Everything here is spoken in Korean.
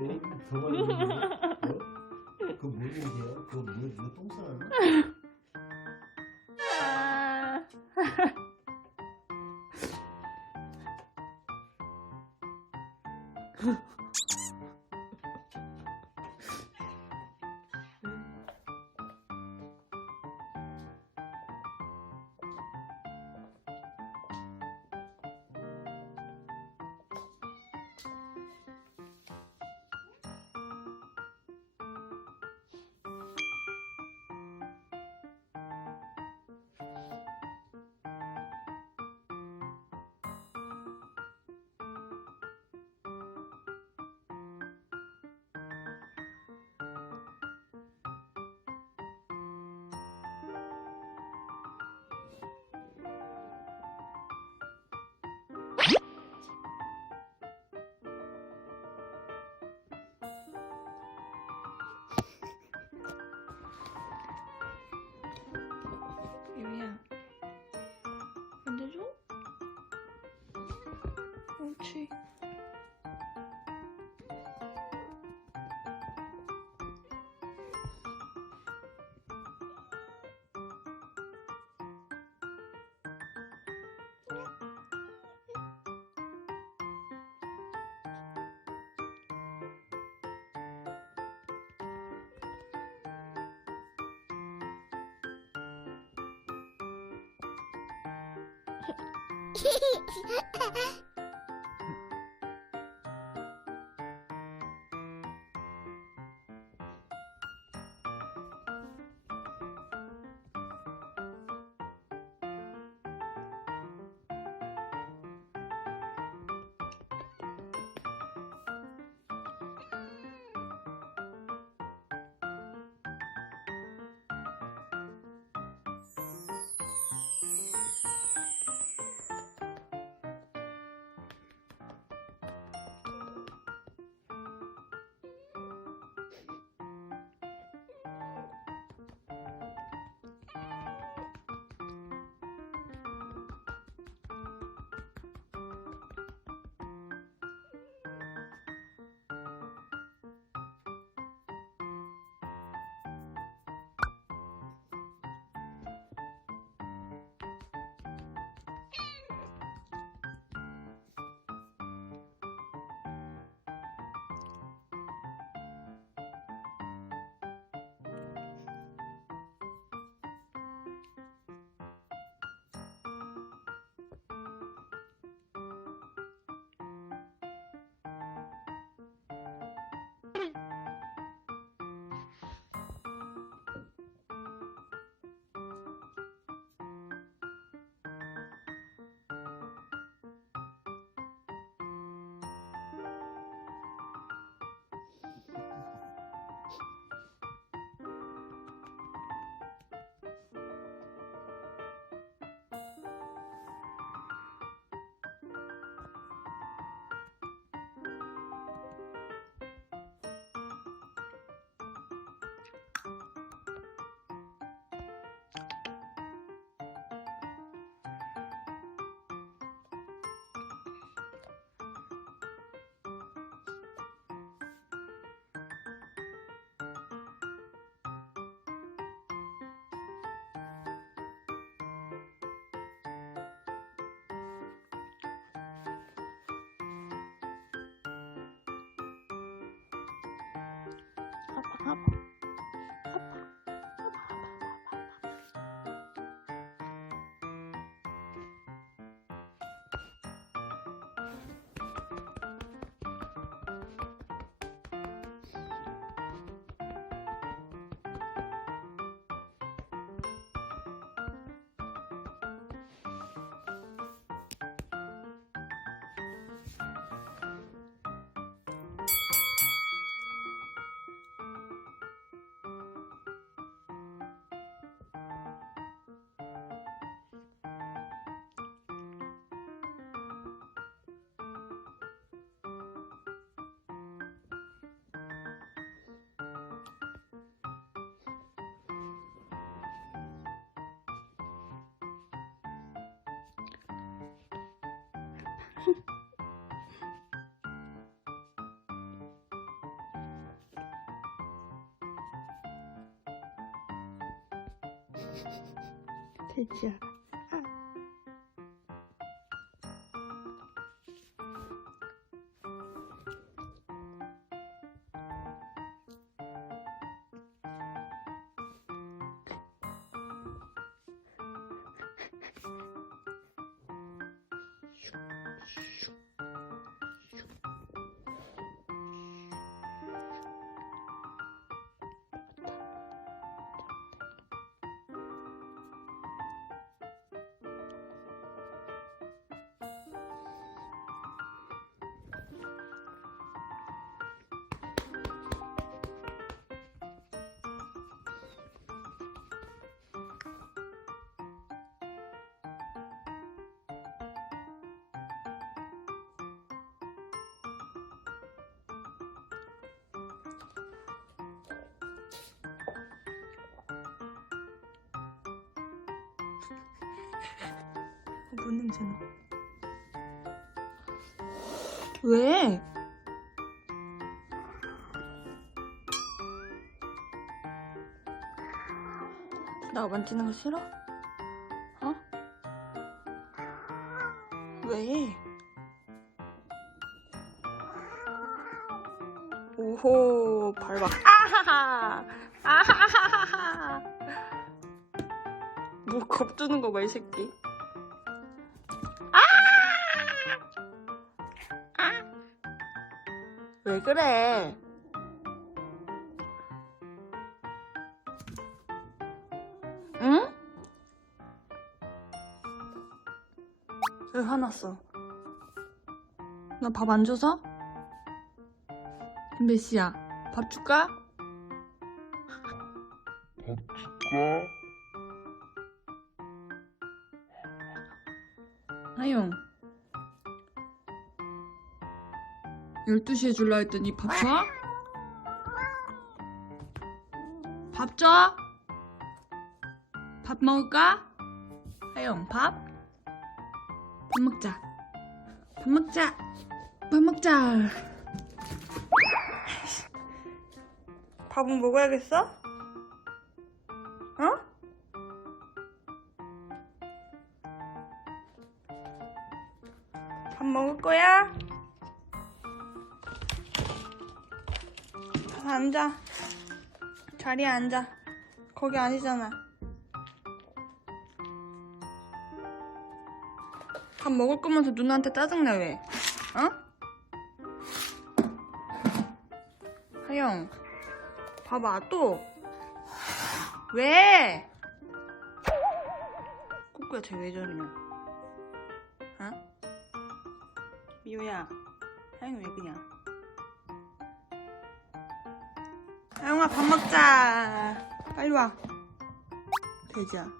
어? 그거 뭐인데요? 그거 뭐, 이거 똥싸 옳지. 아파, 아 好不好？ 돼지야. 아. 어, 뭔 냄새나? 왜? 나 만지는 거 싫어? 어? 왜? 오호, 밟아. 아하하! 아하하하하! 뭐 겁주는 거 봐, 이 새끼. 왜 그래? 응? 왜 화났어? 나 밥 안 줘서? 몇 시야? 밥 줄까? 밥 줄까? 하영 12시에 줄라 했더니 밥 줘? 밥 줘? 밥 먹을까? 하영 밥? 밥 먹자 밥 먹자 밥 먹자 밥은 먹어야겠어? 어? 밥 먹을 거야? 가서 앉아. 자리에 앉아. 거기 아니잖아. 밥 먹을 거면서 누나한테 짜증내 왜? 어? 하영, 봐봐 또. 왜? 꾸꾸야 쟤 왜 저러냐? 어? 미호야, 하영이 왜 그냐? 하영아 밥 먹자. 빨리 와. 돼지야.